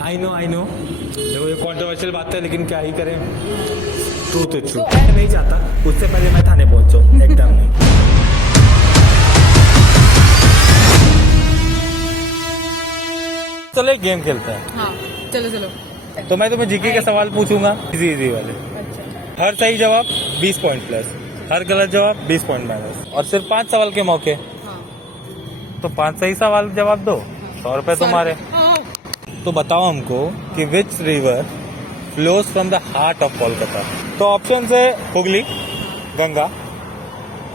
I know देखो ये controversial बात है, लेकिन क्या ही करें, ट्रूथ इज ट्रू। मैं नहीं चाहता उससे पहले मैं थाने पहुंचूं एकदम नहीं। चलो एक गेम खेलते हैं। हाँ चलो चलो। तो मैं तुम्हें जीके के सवाल पूछूंगा, इजी वाले। अच्छा हर सही जवाब 20 पॉइंट प्लस, हर गलत जवाब 20 पॉइंट माइनस, और सिर्फ 5 सवाल के मौके। हाँ। तो 5 सही सवाल जवाब दो, 100 रुपए तुम्हारे। हाँ। तो बताओ हमको कि which river flows from the heart of Kolkata. तो ऑप्शन है हुगली, गंगा,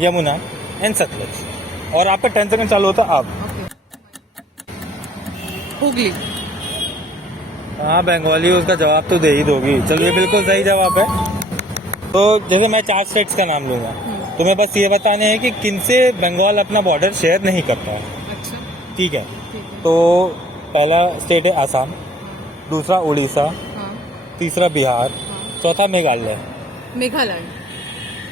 यमुना एंड सतलुज। और आपका 10 सेकंड चालू होता अब। हुगली। हाँ बंगाली उसका जवाब तो दे ही दोगी। चलो ये बिल्कुल सही जवाब है। तो जैसे मैं 4 स्टेट्स का नाम लूंगा, तुम्हें बस ये बताने हैं कि किनसे बंगाल अपना बॉर्डर शेयर नहीं करता है। अच्छा ठीक है। ठीक है। तो पहला स्टेट है आसाम, दूसरा उड़ीसा, हाँ तीसरा बिहार, हाँ। चौथा मेघालय। मेघालय।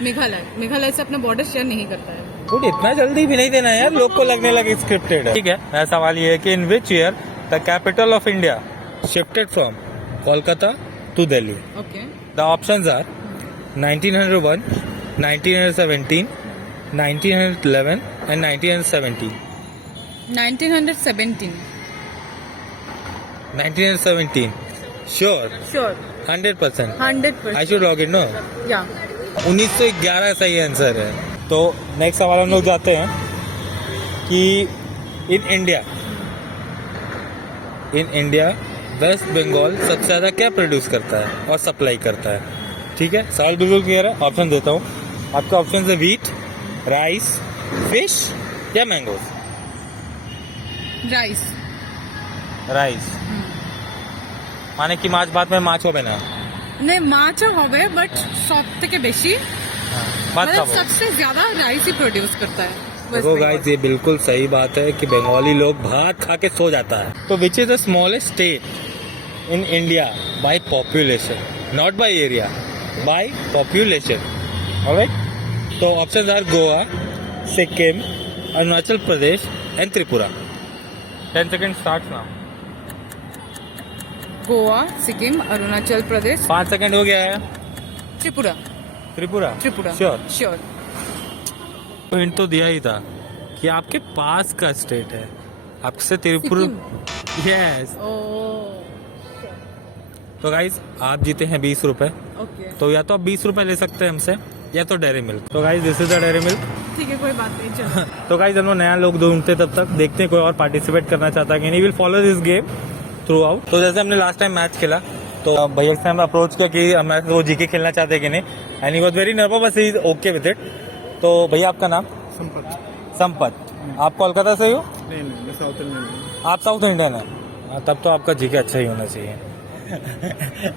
मेघालय मेघालय से अपना बॉर्डर शेयर नहीं करता है। गुड, इतना जल्दी भी नहीं देना यार, लोग को लगने लगे स्क्रिप्टेड है। ठीक है, मेरा सवाल ये है कि in which year the capital of India shifted from Kolkata to Delhi. Okay. The options are 1901, 1917, 1911 and 1917। 1917। 1917 sure? Sure. 100%? 100%। I should lock it no. या 1911 सही आंसर है। तो नेक्स्ट सवाल हम लोग जाते हैं कि इन इंडिया वेस्ट बंगाल सबसे ज्यादा क्या प्रोड्यूस करता है और सप्लाई करता है। ठीक है, सवाल बिल्कुल क्लियर है। ऑप्शन देता हूँ आपके। ऑप्शन है वीट, राइस, फिश या मैंगोज। राइस। রাইস মানে কি মাছ ভাত में মাছ হবে না? नहीं माछा হবে बट सब থেকে বেশি भात मतलब खाबो। सबसे ज्यादा राइस ही प्रोड्यूस करता है वेस्ट देखो बंगाल। गाइस, ये बिल्कुल सही बात है कि बंगाली लोग भात खा के सो जाता है। तो which is the smallest state in India by population, not by area, by population. Alright. तो options are Goa, Sikkim, Arunachal Pradesh and Tripura. 10 second start now. Goa, Sikkim, Arunachal Pradesh, 5 second हो गया है। त्रिपुरा। त्रिपुरा? त्रिपुरा श्योर? श्योर। तो हिंट तो दिया ही था कि आपके पास का स्टेट है, आपसे त्रिपुरा। यस। ओ तो गाइज आप जीते हैं 20 रुपए। ओके तो या तो आप 20 रुपए ले सकते हैं हमसे, या तो डेयरी मिल्क। तो guys this is the dairy milk. ठीक है कोई बात नहीं चलो। तो गाइज हम लोग नया लोग ढूंढते, तब तक देखते हैं कोई और पार्टिसिपेट करना चाहता है कि नहीं। Will follow this game through out. तो जैसे हमने लास्ट टाइम मैच खेला, तो भैया से हम अप्रोच किया कि हम वो जीके खेलना चाहते हैं कि नहीं, and he was very nervous, बस he is okay with it. तो भैया आपका नाम? संपत। आप कोलकाता से ही हो? नहीं मैं साउथ इंडियन। आप साउथ इंडियन है? हाँ, तब तो आपका जीके अच्छा ही होना चाहिए।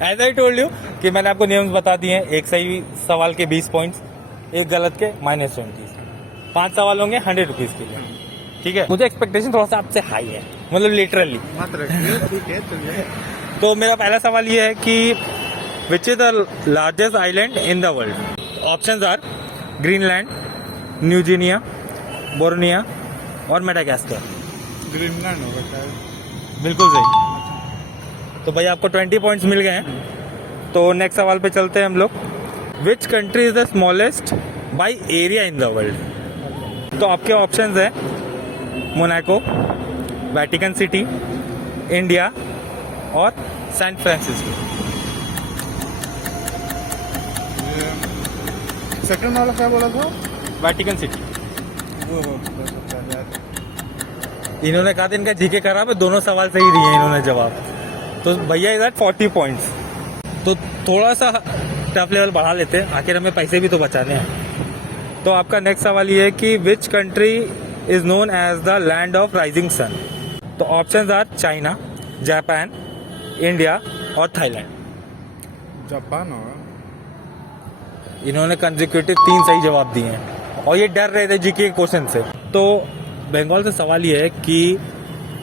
ऐसा ही टोल्ड यू कि मैंने आपको नियम बता दिए हैं। एक सही सवाल के 20 पॉइंट्स, एक गलत के -20। 5 सवाल होंगे 100 रुपीज के लिए। ठीक है, मुझे एक्सपेक्टेशन थोड़ा सा आपसे हाई है, मतलब लिटरली। मत रखिए, ठीक है चलिए। तो मेरा पहला सवाल ये है कि which is the largest island in the world. Options are Greenland, New Guinea, Borneo और मेडागास्कर। ग्रीनलैंड होगा शायद। बिल्कुल सही। तो भाई आपको 20 पॉइंट्स मिल गए हैं। तो नेक्स्ट सवाल पे चलते हैं हम लोग। विच country is the smallest by area in the world. तो आपके ऑप्शंस है मोनाको, वेटिकन सिटी, इंडिया और सैन फ्रांसिस्को। सेकंड वाला क्या बोला था? Vatican city. वो सकता है यार। इन्होंने कहा था इनका जीके खराब है, दोनों सवाल सही दिए इन्होंने जवाब। तो भैया इधर 40 पॉइंट्स। तो थोड़ा सा टफ लेवल बढ़ा लेते हैं, आखिर हमें पैसे भी तो बचाने हैं। तो आपका नेक्स्ट सवाल ये है कि which country is known as the land of rising sun. तो options are China, Japan, India और थाईलैंड। जापान होगा। इन्होंने कंसेक्यूटिव 3 सही जवाब दिए हैं और ये डर रहे थे जीके के क्वेश्चन से। तो बंगाल से सवाल ये है कि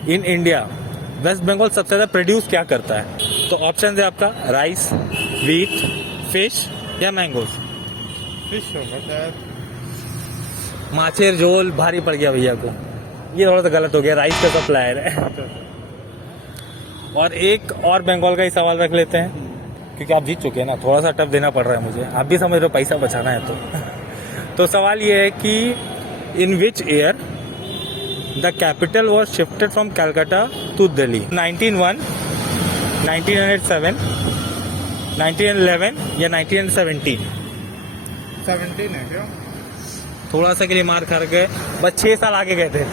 इन इंडिया वेस्ट बंगाल सबसे ज्यादा प्रोड्यूस क्या करता है। तो ऑप्शन है आपका राइस, वीट, फिश या मैंगोज। फिश होगा शायद। माछेर झोल भारी पड़ गया भैया को, ये थोड़ा सा गलत हो गया। राइस का सप्लायर है। और एक और बंगाल का ही सवाल रख लेते हैं, क्योंकि आप जीत चुके हैं ना, थोड़ा सा टफ देना पड़ रहा है मुझे, आप भी समझ रहे हो पैसा बचाना है तो सवाल ये है कि in which year the capital was shifted from Calcutta to Delhi? 1901, 1907, 1911 या 1917? 17 है क्या? थोड़ा सा के लिए मार खा गए, बस 6 साल आगे गए थे।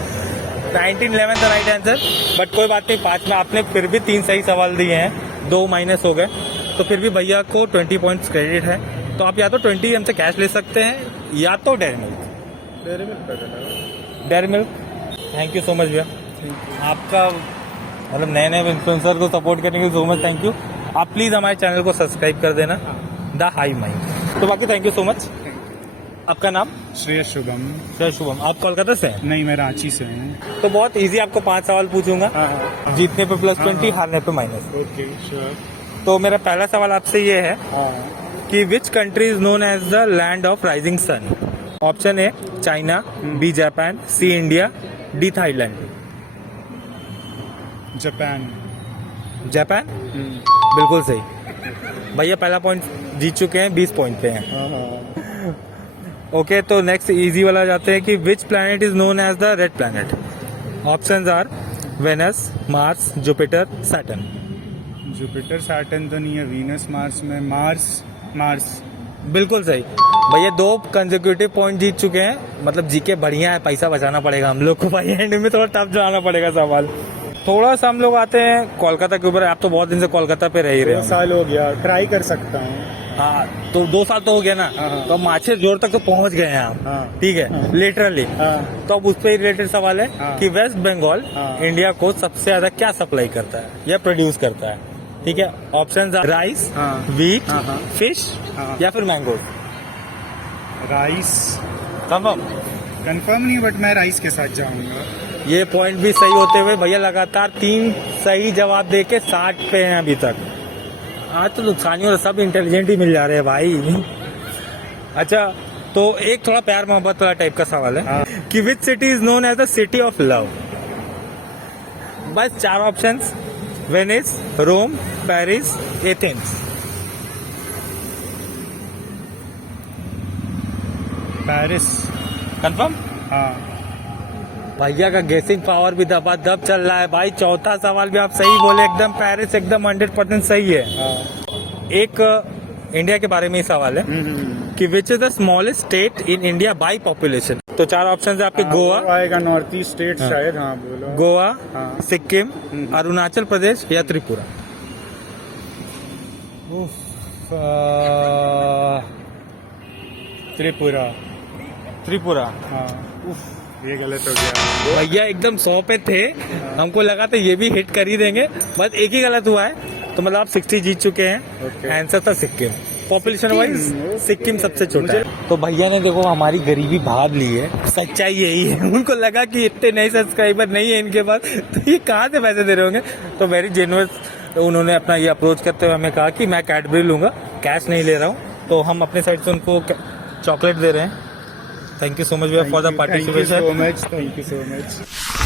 1911 द राइट आंसर, बट कोई बात नहीं, 5 में आपने फिर भी 3 सही सवाल दिए हैं, 2 माइनस हो गए, तो फिर भी भैया को 20 पॉइंट्स क्रेडिट है। तो आप या तो 20 हमसे कैश ले सकते हैं या तो डेयरी मिल्क। डेयरी मिल्क का चला। Dairy milk, thank you so much भैया, आपका मतलब नए नए इन्फ्लुएंसर को सपोर्ट करने के लिए सो मच थैंक यू। आप प्लीज़ हमारे चैनल को सब्सक्राइब कर देना, द हाई माइंड। तो बाकी थैंक यू सो मच। आपका नाम? श्रेयस शुभम। सर शुभम, आप कोलकाता से हैं? नहीं, मैं रांची से हूँ। तो बहुत इजी, आपको 5 सवाल पूछूंगा, हाँ, जीतने पे प्लस हाँ, 20, हाँ। हारने पे माइनस। Okay, sure. तो मेरा पहला सवाल आपसे ये है हाँ, कि which country is known as the land of rising sun? Option A China, B Japan, C India, D Thailand. Japan. Japan, बिल्कुल सही भैया, पहला पॉइंट जीत चुके हैं, 20 पॉइंट पे हैं। हाँ, ओके, तो नेक्स्ट इजी वाला जाते हैं कि which planet is known as the red planet? Options are Venus, Mars, Jupiter, Saturn. Jupiter Saturn तो नहीं है, वीनस मार्स में मार्स। बिल्कुल सही भैया, 2 कंसेक्यूटिव पॉइंट जीत चुके हैं, मतलब जीके बढ़िया है, पैसा बचाना पड़ेगा हम लोग को भाई, एंड में थोड़ा टफ जाना पड़ेगा सवाल। थोड़ा सा हम लोग आते हैं कोलकाता के ऊपर, आप तो बहुत दिन से कोलकाता पे रह ही रहे 2 हो। साल हो गया, ट्राई कर सकता हूँ। हाँ, तो 2 साल तो हो गया ना, हाँ। तो माछे जोर तक तो पहुंच गए हैं आप, हाँ। ठीक है, हाँ। लिटरली। हाँ, तो अब उस पर रिलेटेड सवाल है हाँ। कि वेस्ट बंगाल हाँ। इंडिया को सबसे ज्यादा क्या सप्लाई करता है या प्रोड्यूस करता है? ठीक है, ऑप्शन राइस, हाँ। व्हीट, हाँ, हाँ। फिश हाँ। या फिर मैंगो। Rice confirm? कंफर्म नहीं, बट मैं राइस के साथ जाऊंगा। ये पॉइंट भी सही होते हुए भैया लगातार 3 सही जवाब देके 60 पे हैं अभी तक। आज तो नुकसानियों सब इंटेलिजेंट ही मिल जा रहे हैं भाई। अच्छा, तो एक थोड़ा प्यार मोहब्बत वाला टाइप का सवाल है हाँ। कि which city is known as the city of love? बस 4 options, Venice, Rome, Paris, Athens. Paris. Confirm? हाँ, भैया का गेसिंग पावर भी दबादब चल रहा है भाई, चौथा सवाल भी आप सही बोले, एकदम पेरिस एकदम 100% सही है। हाँ। एक इंडिया के बारे में ही सवाल है कि which is the smallest state in India by population? तो 4 ऑप्शन है आपके, हाँ, गोवा, वो आएगा नॉर्थ ईस्ट स्टेट हाँ। शायद। हाँ, बोलो। गोवा, हाँ। सिक्किम, अरुणाचल प्रदेश या त्रिपुरा। त्रिपुरा। त्रिपुरा हाँ, ये गलत हो गया। भैया एकदम 100 पे थे, हमको लगा था ये भी हिट कर ही देंगे, बस एक ही गलत हुआ है, तो मतलब आप 60 जीत चुके हैं। Okay. आंसर था सिक्किम। पॉपुलेशन वाइज सिक्किम, सिक्किम सबसे छोटा है। तो भैया ने देखो हमारी गरीबी भाग ली है, सच्चाई यही है। उनको लगा कि इतने नए सब्सक्राइबर नहीं है इनके पास, तो ये कहाँ से पैसे दे रहे होंगे, तो वेरी जेन्युइन उन्होंने अपना ये अप्रोच करते हुए हमें कहा कि मैं कैडबरी लूंगा, कैश नहीं ले रहा हूँ, तो हम अपने साइड से उनको चॉकलेट दे रहे हैं। Thank you so much for the participation. Thank you so much.